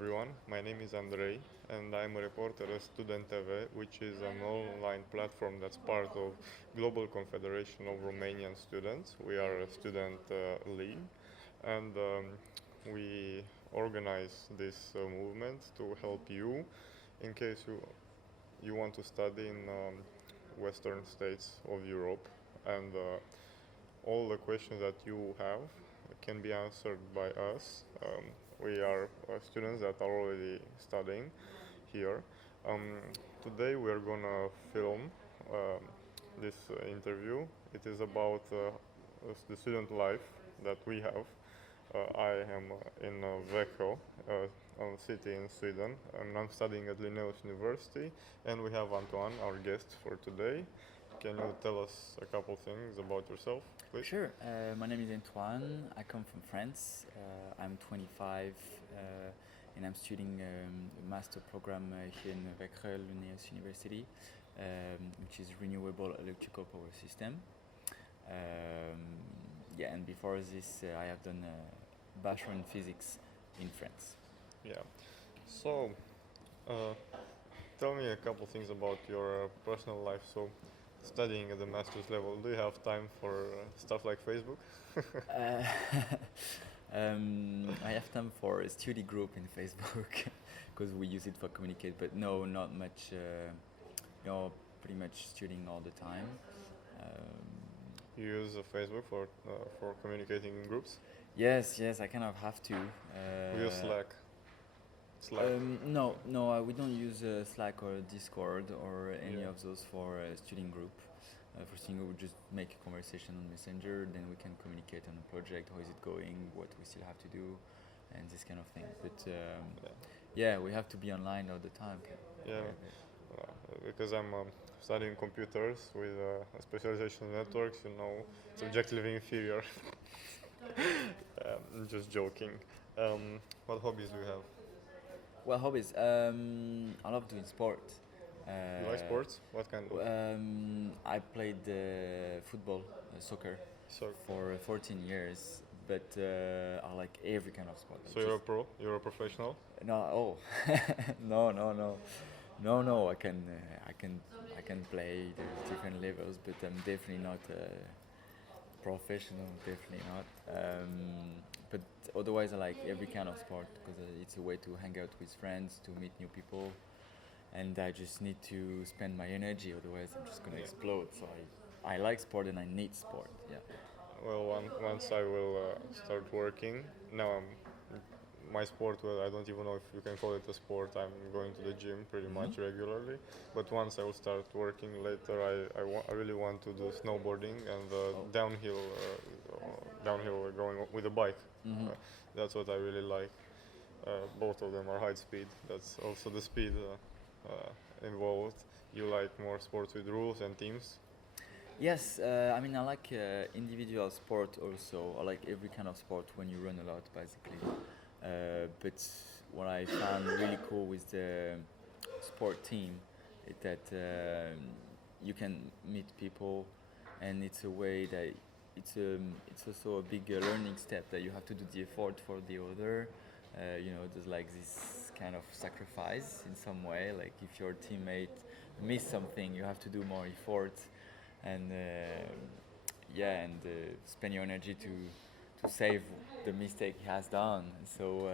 everyone. My name is Andrei, and I'm a reporter at STUDENTV, which is an online platform that's part of Global Confederation of Romanian Students. We are a student league, and we organize this movement to help you in case you want to study in Western states of Europe, and all the questions that you have can be answered by us. We are students that are already studying here. Today we are gonna film this interview. It is about the student life that we have. I am in Vaxjo, a city in Sweden, and I'm studying at Linnaeus University. And we have Antoine, our guest for today. Can you tell us a couple things about yourself, please? Sure. My name is Antoine. I come from France. I'm 25 and I'm studying a master program here in Vaxjo, Linnaeus University, which is Renewable Electrical Power System. And before this, I have done Bachelor in Physics in France. Yeah. So, tell me a couple things about your personal life. So, studying at the master's level, do you have time for stuff like Facebook? I have time for a study group in Facebook because we use it for communicate, but no, not much. Pretty much studying all the time. You use Facebook for communicating in groups? Yes, I kind of have to. We use Slack. No, we don't use Slack or Discord or any of those for a student group. For student group, we just make a conversation on Messenger, then we can communicate on a project, how is it going, what we still have to do, and this kind of thing. But we have to be online all the time. Yeah, because I'm studying computers with a specialization in networks, it's objectively inferior. I'm just joking. What hobbies do you have? Well, hobbies. I love doing sport. You like sports? What kind of? I played football, soccer, for 14 years, but I like every kind of sport. So you're a pro? You're a professional? No, no. I can play. There's different levels, but I'm definitely not professional. Definitely not. But otherwise, I like every kind of sport because it's a way to hang out with friends, to meet new people, and I just need to spend my energy. Otherwise, I'm just gonna explode. So I like sport and I need sport. Yeah. Well, once I will start working. Now my sport. Well, I don't even know if you can call it a sport. I'm going to the gym pretty much regularly. But once I will start working later, I really want to do snowboarding and downhill going with a bike. That's what I really like. Both of them are high speed. That's also the speed involved. You like more sports with rules and teams? Yes, I like individual sport also. I like every kind of sport when you run a lot, basically. But what I found really cool with the sport team is that you can meet people, and it's a way that it's also a big learning step that you have to do the effort for the other. There's like this kind of sacrifice in some way. Like if your teammate miss something, you have to do more effort, and spend your energy to save the mistake he has done. So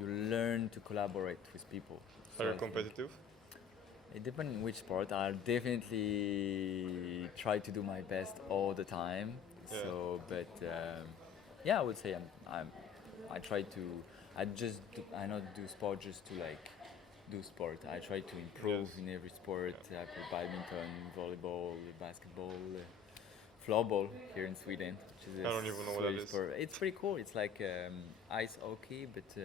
you learn to collaborate with people. Are you competitive? It depends on which sport. I'll definitely try to do my best all the time. Yeah. So, but I would say I try to. I not do sport just to do sport. I try to improve in every sport. I play badminton, volleyball, basketball, floorball here in Sweden, which is I don't even know what that is. sport. It's pretty cool. It's like ice hockey, but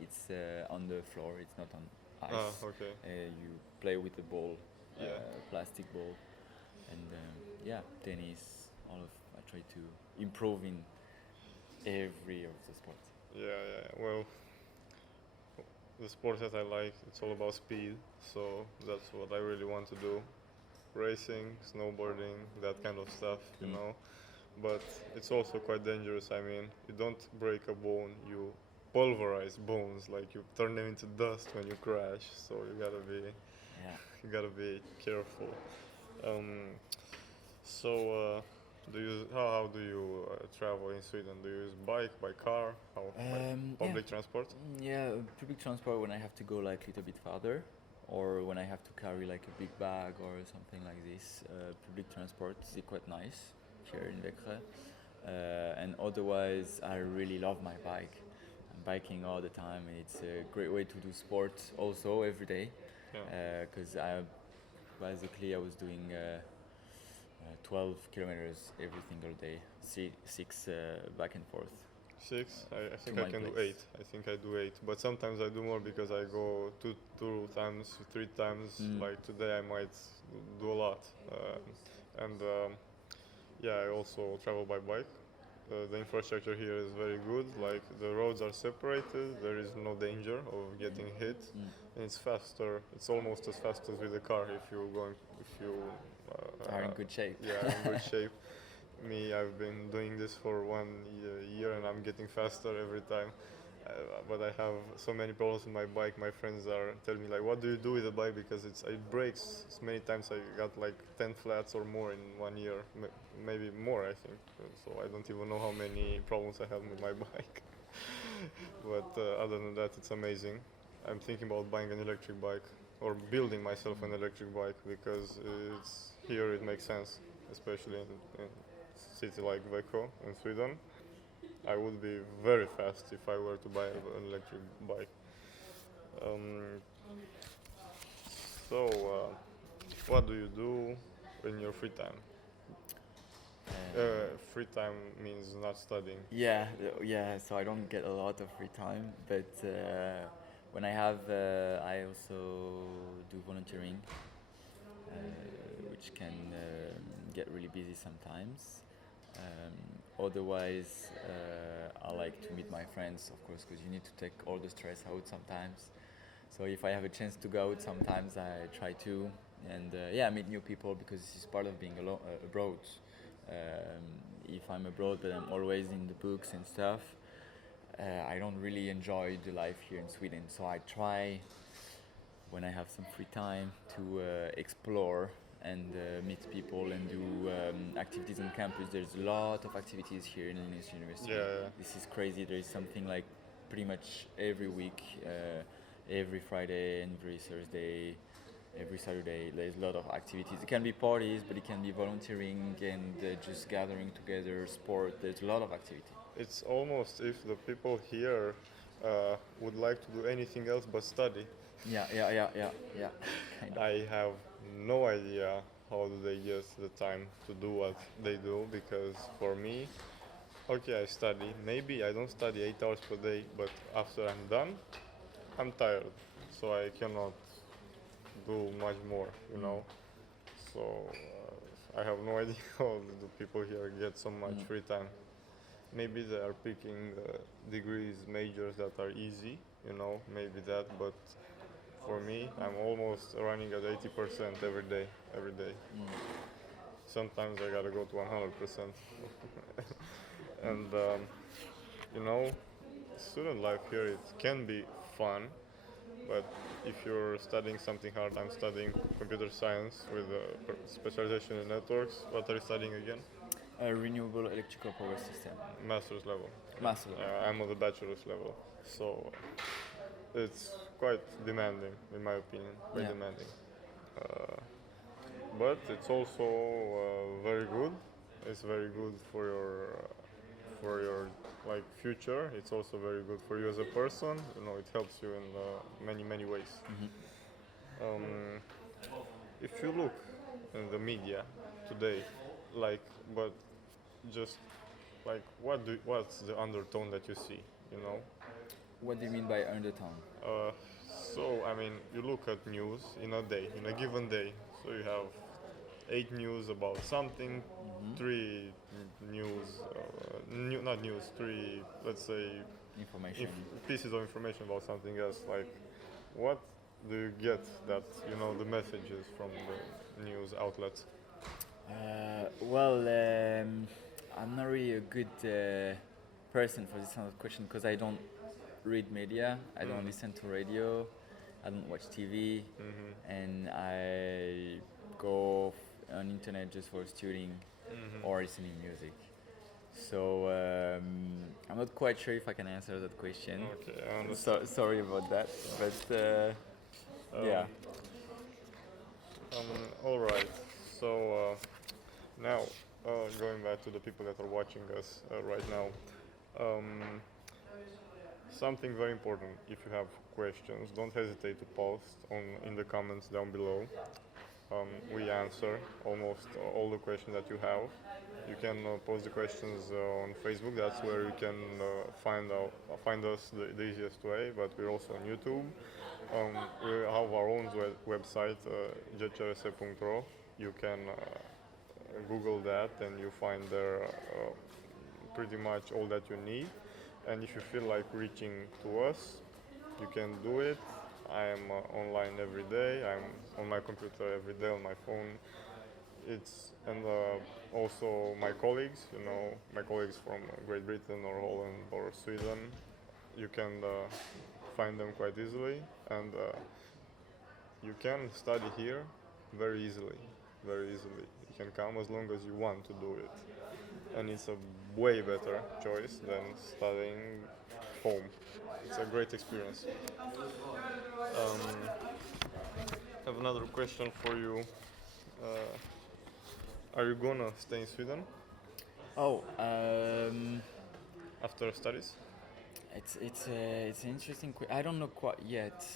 it's on the floor. It's not on ice. Ah, okay. You play with the ball, Yeah. plastic ball, and tennis. I try to improve in every of the sports. Yeah. Well, the sport that I like, it's all about speed. So that's what I really want to do. Racing, snowboarding, that kind of stuff, you know. But it's also quite dangerous. I mean, you don't break a bone, you pulverize bones, like you turn them into dust when you crash. So Yeah. you gotta be careful. Um, so how do you travel in Sweden? Do you use bike, by car, how by Yeah. public transport? Yeah, public transport when I have to go like a little bit farther, or when I have to carry like a big bag or something like this. Public transport is quite nice here in Vecre. And otherwise, I really love my bike. I'm biking all the time, and it's a great way to do sports also every day. Yeah. Because I was doing 12 kilometers every single day, six back and forth Six. I to think I my can do place. 8. I think I do 8. But sometimes I do more because I go two times, 3 times. Mm. Like today, I might do a lot. And yeah, I also travel by bike. The infrastructure here is very good. Like the roads are separated. There is no danger of getting hit. Mm. And it's faster. It's almost as fast as with a car if you Are in good shape. yeah, in good shape. Me, I've been doing this for 1 year and I'm getting faster every time. But I have so many problems with my bike. My friends are telling me like, "What do you do with the bike?" Because it breaks. So many times I got like 10 flats or more in 1 year, maybe more. I think. So I don't even know how many problems I have with my bike. But other than that, it's amazing. I'm thinking about buying an electric bike or building myself an electric bike because it's here it makes sense, especially in city like Vaxjo in Sweden. I would be very fast if I were to buy an electric bike. Um, what do you do in your free time? Free time means not studying. Yeah, yeah. So I don't get a lot of free time, but when I have, I also do volunteering, which can get really busy sometimes. Otherwise, I like to meet my friends, of course, because you need to take all the stress out sometimes. So if I have a chance to go out, sometimes I try to, and yeah, meet new people because this is part of being abroad. If I'm abroad, but I'm always in the books and stuff, I don't really enjoy the life here in Sweden. So I try, when I have some free time, to explore and meet people and do activities on campus. There's a lot of activities here in Linus University. Yeah, This is crazy. There is something like pretty much every week, every Friday and every Thursday, every Saturday. There's a lot of activities. It can be parties, but it can be volunteering and just gathering together, sport. There's a lot of activity. it's almost if the people here would like to do anything else but study. Yeah. Kind of. I have no idea how do they get the time to do what they do because for me, okay, I study. Maybe I don't study 8 hours per day, but after I'm done, I'm tired, so I cannot do much more, you know. So I have no idea how the people here get so much free time. Maybe they are picking degrees, majors that are easy, you know, maybe that, but for me, I'm almost running at 80% every day, every day. Sometimes I gotta go to 100%. And you know, student life here it can be fun, but if you're studying something hard, I'm studying computer science with a specialization in networks. What are you studying again? A renewable electrical power system. Master's level. Master level. I'm on the bachelor's level, so it's quite demanding, in my opinion, very Yeah. demanding. Uh, but it's also very good. It's very good for your like future. It's also very good for you as a person. You know, it helps you in many ways. Um, if you look in the media today, like, but just like what's the undertone that you see? You know, What do you mean by undertone? uh, so I mean, you look at news in a day, in a given day. So you have 8 news about something, three news, not news, three, let's say, Information. pieces of information about something else. Like, what do you get that you know the messages from the news outlets? Well, I'm not really a good person for this kind of question because I don't read media. I don't listen to radio. I don't watch TV, and I go on internet just for studying or listening music. So I'm not quite sure if I can answer that question. Okay, I understand. Sorry about that, but Um, yeah. All right. So now, going back to the people that are watching us right now, um, something very important. If you have questions, don't hesitate to post in the comments down below. We answer almost all the questions that you have. You can post the questions on Facebook. That's where you can find us the easiest way. But we're also on YouTube. We have our own website, gcrs.ro. You can Google that, and you find there pretty much all that you need. And if you feel like reaching to us, you can do it. I am online every day. I'm on my computer every day on my phone. Also my colleagues, my colleagues from Great Britain or Holland or Sweden, you can find them quite easily, and you can study here very easily, very easily. You can come as long as you want to do it, and it's a way better choice than studying home. It's a great experience. I have another question for you. Are you gonna stay in Sweden Oh, after studies? it's an interesting. I don't know quite yet.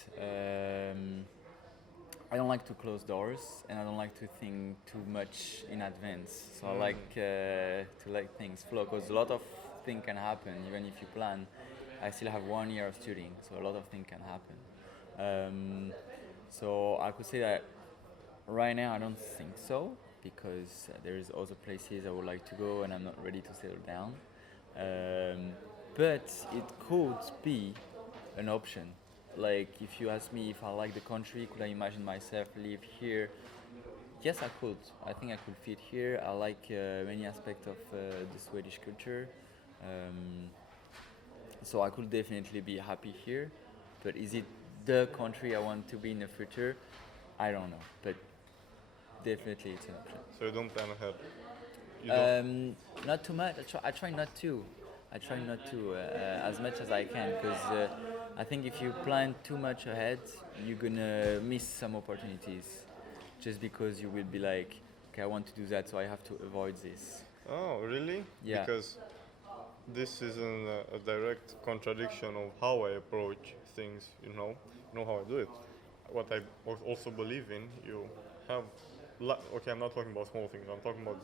I don't like to close doors, and I don't like to think too much in advance. So I like to let things flow, because a lot of things can happen even if you plan. I still have 1 year of studying, so a lot of things can happen. So I could say that right now I don't think so, because there is other places I would like to go, and I'm not ready to settle down. But it could be an option. Like, if you ask me if I like the country, could I imagine myself live here? Yes, I could. I think I could fit here. I like many aspects of the Swedish culture. So I could definitely be happy here. But is it the country I want to be in the future? I don't know. But definitely it's an option. So you don't plan ahead. You don't. Not too much. I try not to. I try not to as much as I can, because I think if you plan too much ahead, you're gonna miss some opportunities, just because you will be like, okay, I want to do that, so I have to avoid this. Oh, really? Yeah. Because this is a direct contradiction of how I approach things. You know how I do it. What I also believe in, you have. Okay, I'm not talking about small things. I'm talking about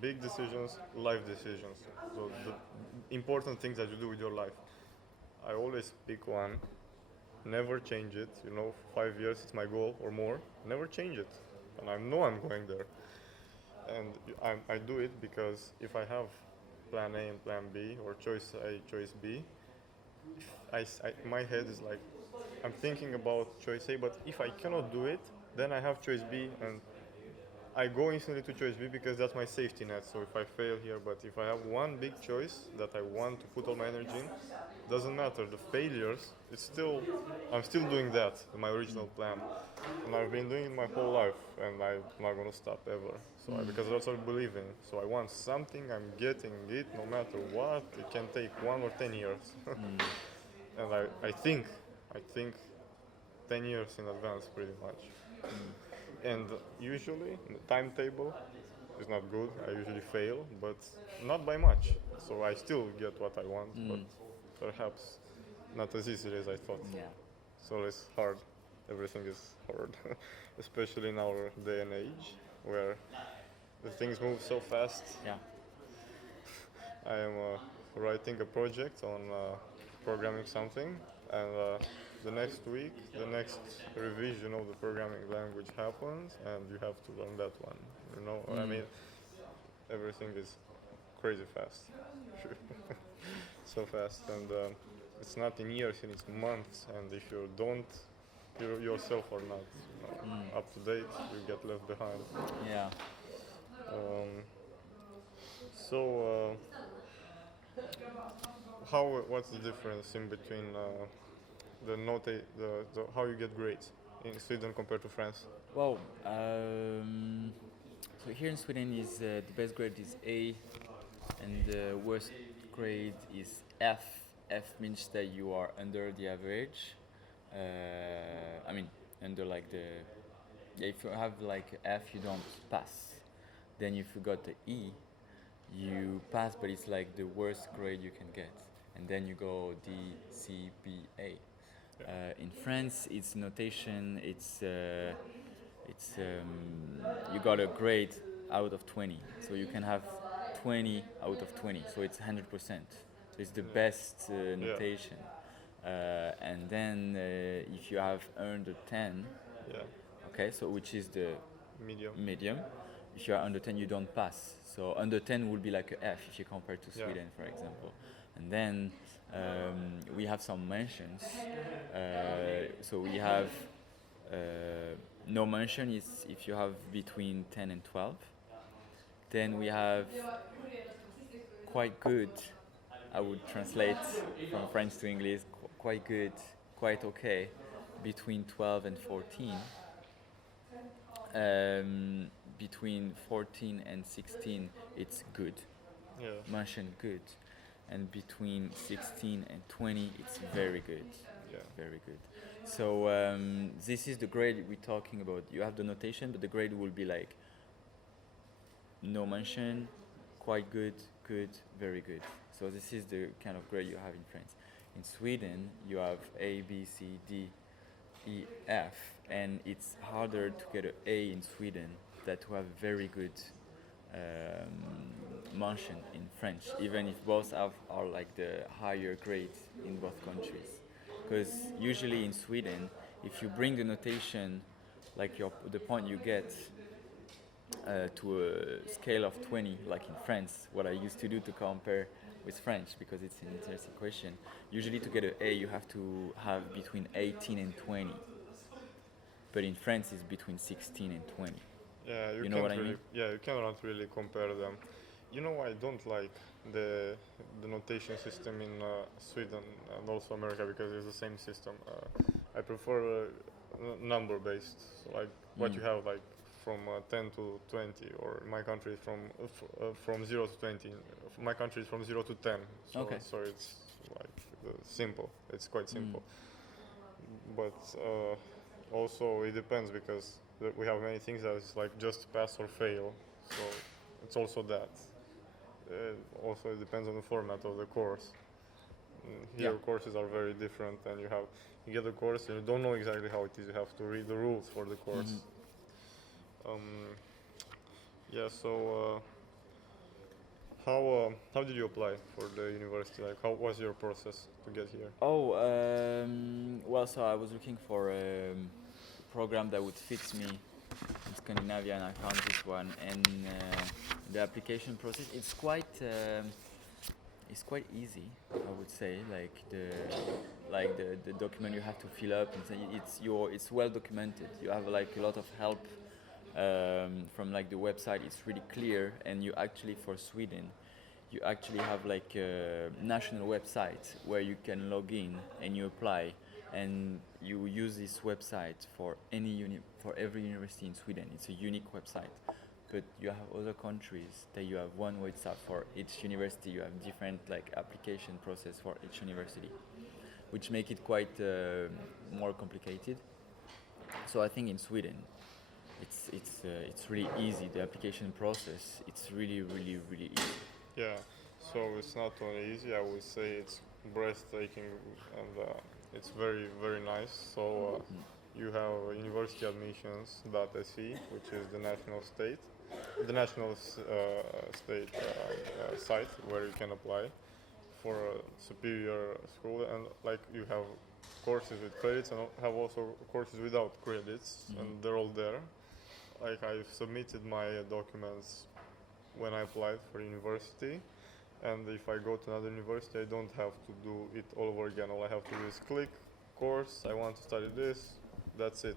big decisions, life decisions. So the important things that you do with your life. I always pick one, never change it. 5 years it's my goal or more. Never change it, and I know I'm going there. And I do it because if I have plan A and plan B, or choice A, choice B, my head is like, I'm thinking about choice A, but if I cannot do it, then I have choice B, and I go instantly to choice B because that's my safety net. So if I fail here, but if I have one big choice that I want to put all my energy in, doesn't matter. The failures, I'm still doing that, my original plan, and I've been doing it my whole life, and I'm not gonna stop ever. So because that's what I believe in. So I want something, I'm getting it no matter what. It can take 1 or 10 years, and I think 10 years in advance pretty much. And usually the timetable is not good. I usually fail, but not by much. So I still get what I want, but perhaps not as easily as I thought. Yeah. So it's hard. Everything is hard, especially in our day and age, where the things move so fast. Yeah. I am writing a project on programming something, and the next week, the next revision of the programming language happens, and you have to learn that one. I mean, everything is crazy fast, so fast, and it's not in years, it's months. And if you yourself are not up to date, you get left behind. Yeah. So what's the difference in between the how you get grades in Sweden compared to France? Well, so here in Sweden is the best grade is A, and the worst grade is F. F means that you are under the average. I mean, under like the yeah, if you have like F, you don't pass. Then if you got the E, you pass, but it's like the worst grade you can get. And then you go D, C, B, A. In France, it's notation. You got a grade out of 20, so you can have 20 out of 20, so it's 100%. So it's the best notation. And then if you have under 10, Yeah, okay, so which is the medium. medium. If you are under 10, you don't pass. So under 10 would be like a F if you compare to Yeah. Sweden, for example. And then we have some mentions. So we have no mention is if you have between 10 and 12. Then we have quite good. I would translate from French to English. Quite good, quite okay, between 12 and 14. Between 14 and 16, it's good. Yeah. Mention good. And between 16 and 20, it's very good. Yeah. Very good. So this is the grade we're talking about. You have the notation, but the grade will be like no mention, quite good, good, very good. So this is the kind of grade you have in France. In Sweden, you have A, B, C, D, E, F, and it's harder to get an A in Sweden than to have very good mention in French, even if both are like the higher grades in both countries. Because usually in Sweden, if you bring the notation, like the point you get to a scale of 20, like in France, what I used to do to compare with French, because it's an interesting question. Usually to get an A, you have to have between 18 and 20. But in France, it's between 16 and 20. Yeah, You know what I really, mean? Yeah, you cannot really compare them. You know, I don't like the notation system in Sweden and also America because it's the same system. I prefer number based, so like what you have like from 10 to 20, or in my country from 0 to 20. My country is from 0 to 10, so Okay. so it's like simple. It's quite simple, but also it depends because we have many things that is like just pass or fail, so it's also that. Also, it depends on the format of the course. Here, Yeah. courses are very different, and you get the course and you don't know exactly how it is. You have to read the rules for the course. Yeah. So, how did you apply for the university? Like, how was your process to get here? Oh, well, so I was looking for a program that would fit me in Scandinavia, and I found this one. And the application process, it's quite easy, I would say. Like the document you have to fill up, and it's well documented. You have like a lot of help from like the website. It's really clear, and you actually for Sweden, you actually have like a national website where you can log in and you apply, and you use this website for every university in Sweden. It's a unique website. But you have other countries that you have one website for each university. You have different like application process for each university, which make it quite more complicated. So I think in Sweden, it's really easy. The application process, it's really easy. Yeah. So it's not only easy. I would say it's breathtaking, and it's very nice. So you have university admissions.se, which is the national state site where you can apply for a superior school, and like you have courses with credits and have also courses without credits, and they're all there. Like I've submitted my documents when I applied for university, and if I go to another university, I don't have to do it all over again. All I have to do is click course, I want to study this, that's it.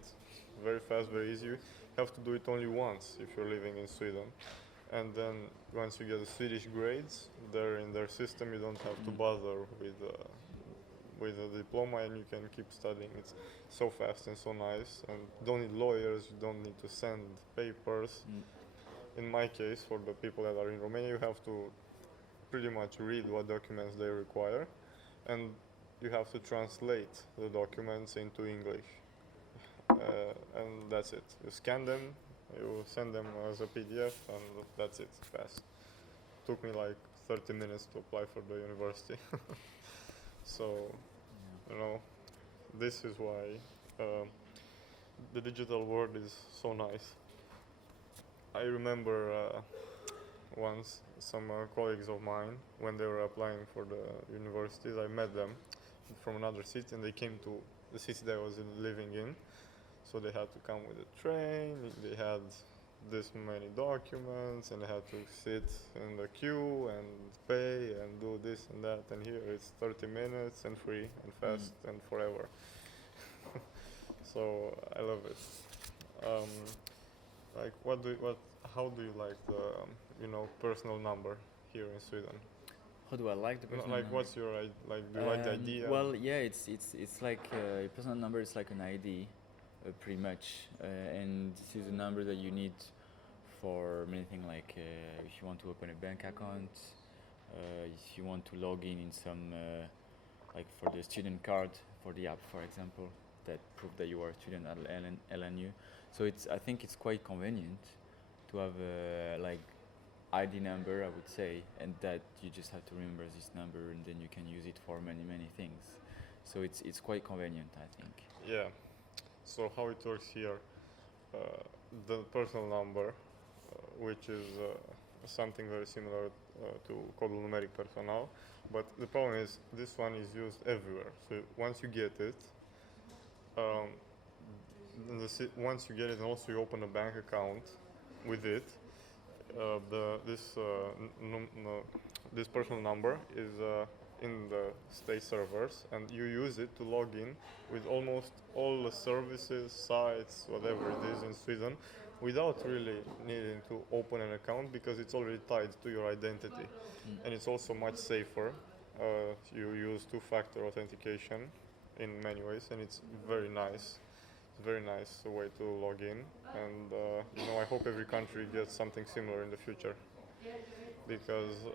Very fast, very easy. You have to do it only once if you're living in Sweden, and then once you get the Swedish grades, they're in their system. You don't have to bother with a diploma, and you can keep studying. It's so fast and so nice, and don't need lawyers. You don't need to send papers. In my case, for the people that are in Romania, you have to pretty much read what documents they require, and you have to translate the documents into English, and that's it. You scan them, you send them as a PDF, and that's it. Fast. Took me like 30 minutes to apply for the university. So, you know, this is why the digital world is so nice. I remember once some colleagues of mine, when they were applying for the universities, I met them from another city, and they came to the city that I was living in. So they had to come with a train, they had this many documents, and they had to sit in the queue and pay and do this and that, and here it's 30 minutes and free and fast and forever. So I love it. Like, how do you like the, personal number here in Sweden? How do I like the personal Like, number? what's your, like, do you like the idea? Well, yeah, it's like your personal number is like an ID, pretty much, and this is a number that you need for many things, like if you want to open a bank account, if you want to log in some, like for the student card for the app, for example, that prove that you are a student at LNU. So I think it's quite convenient to have a like ID number, I would say, and that you just have to remember this number, and then you can use it for many things. So it's quite convenient, I think. Yeah. So how it works here, the personal number, which is something very similar to codul numeric personal, but the problem is this one is used everywhere. So once you get it, once you get it, and also you open a bank account with it, this personal number is in the state servers, and you use it to log in with almost all the services, sites, whatever it is in Sweden, without really needing to open an account, because it's already tied to your identity. And it's also much safer. You use two-factor authentication in many ways, and it's very nice. It's a very nice way to log in, and I hope every country gets something similar in the future, because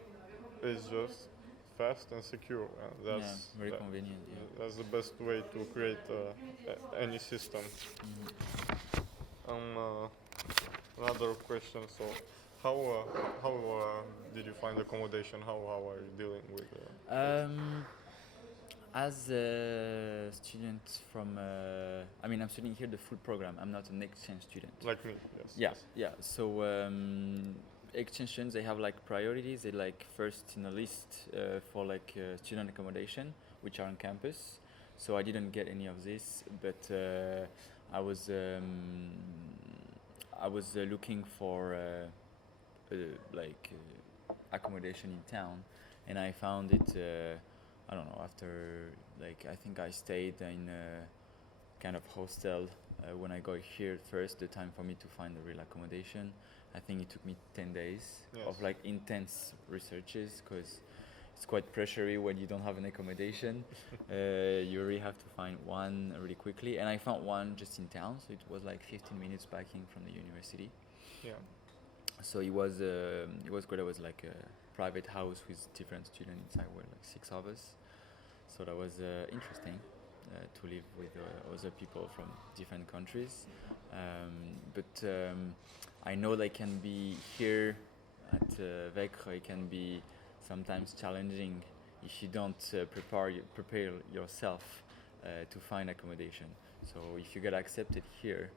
it's just fast and secure. That's very convenient. Yeah. That's the best way to create any system. Another question. So, how did you find accommodation? How are you dealing with? As a student from, I'm studying here the full program. I'm not an exchange student. Like me, yes. Yeah. So exchange students, they have like priorities. They like first in a list for like student accommodation, which are on campus. So I didn't get any of this, but I was looking for accommodation in town, and I found it. I don't know, after I think I stayed in a kind of hostel when I got here first, the time for me to find a real accommodation. I think it took me 10 days of like intense researches, because it's quite pressury when you don't have an accommodation. You really have to find one really quickly, and I found one just in town, so it was like 15 minutes biking from the university. Yeah. So it was good. It was like a private house with different students inside. Were like 6 of us, so that was interesting to live with other people from different countries. But I know they can be here at Vaxjo. It can be sometimes challenging if you don't prepare yourself to find accommodation. So if you get accepted here,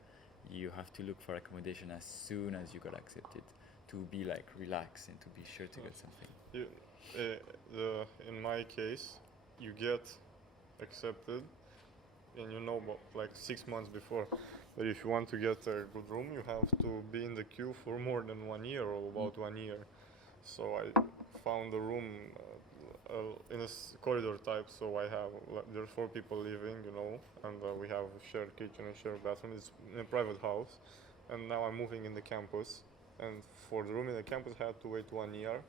you have to look for accommodation as soon as you got accepted, to be like relaxed and to be sure to get something. In my case, you get accepted, and like 6 months before. But if you want to get a good room, you have to be in the queue for more than 1 year, or about 1 year. So I found a room in a corridor type. So there's 4 people living, and we have a shared kitchen and shared bathroom. It's in a private house, and now I'm moving in the campus. and for the room in the campus I had to wait 1 year.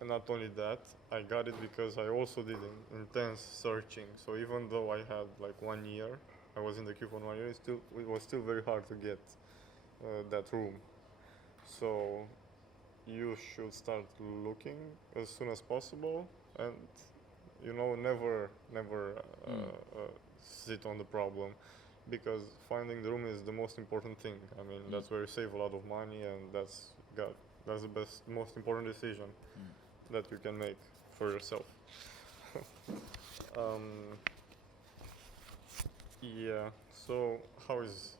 And not only that, I got it because I also did intense searching. So even though I had like 1 year, I was in the queue for 1 year, it was still very hard to get that room. So you should start looking as soon as possible, and never sit on the problem, because finding the room is the most important thing. I mean, that's where you save a lot of money, and that's the most important decision that you can make for yourself. Yeah. So how is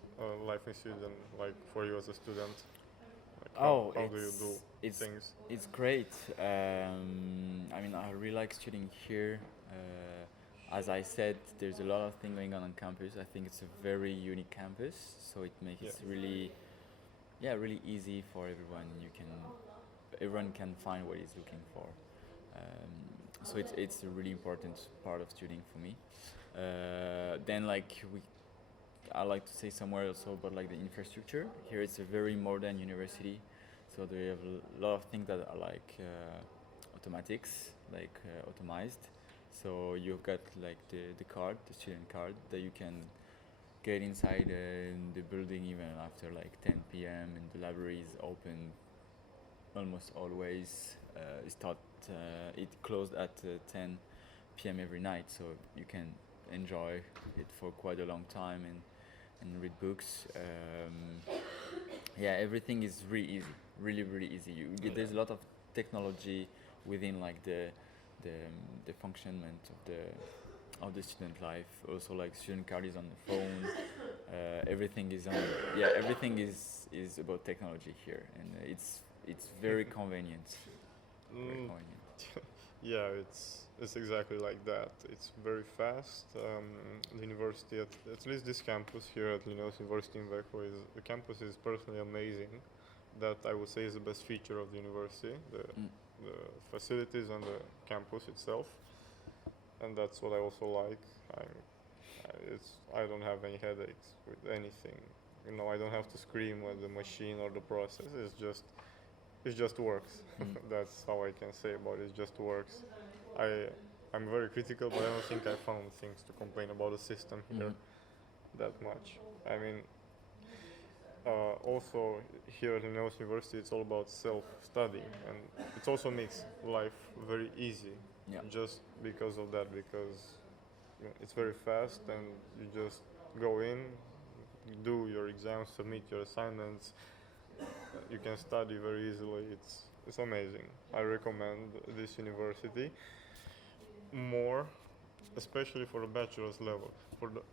life in Sweden like for you as a student? Like how do you do things? It's great. I mean, I really like studying here. As I said, there's a lot of things going on campus. I think it's a very unique campus, so it makes it really easy for everyone. Everyone can find what he's looking for. So it's a really important part of studying for me. Then I like to say somewhere also about like the infrastructure. Here it's a very modern university, so they have a lot of things that are like automatics, like automized. So you've got like the card, the student card, that you can get inside the building even after like 10 p.m. and the library is open almost always. It closed at 10 p.m. every night, so you can enjoy it for quite a long time and read books. Everything is really easy, really easy. There's a lot of technology within like the functionment of the student life. Also, like student card is on the phone. Everything is is about technology here, and it's very convenient. Very convenient. Yeah, it's exactly like that. It's very fast. The university, at least this campus here at Linnaeus University in Vaxjo, the campus is personally amazing. That I would say is the best feature of the university, the facilities and the campus itself, and that's what I also like. I don't have any headaches with anything. I don't have to scream at the machine or the process. It just works. That's how I can say about it. It just works. I'm very critical, but I don't think I found things to complain about the system here that much. I mean, also here at Linnaeus University, it's all about self-studying, and it also makes life very easy. Yeah. Just because of that, because it's very fast, and you just go in, do your exams, submit your assignments. You can study very easily. It's amazing. I recommend this university more, especially for the bachelor's level.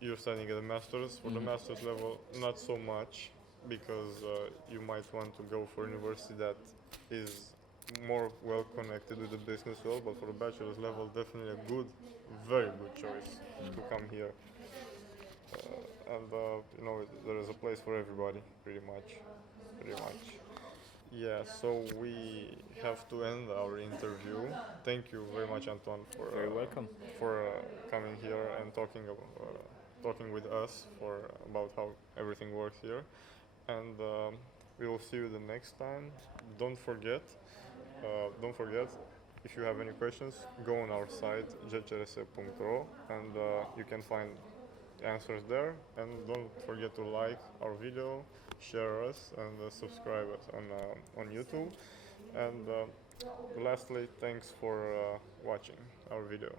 You're studying at the master's. For the master's level, not so much, because you might want to go for a university that is more well connected with the business world. But for the bachelor's level, definitely a very good choice to come here. And there is a place for everybody, pretty much. Yeah, so we have to end our interview. Thank you very much, Antoine, for Very welcome. for coming here and talking with us about how everything works here. And we will see you the next time. Don't forget, if you have any questions, go on our site gcrs.ro, and you can find answers there. And don't forget to like our video, share us, and subscribe us on YouTube. And lastly, thanks for watching our video.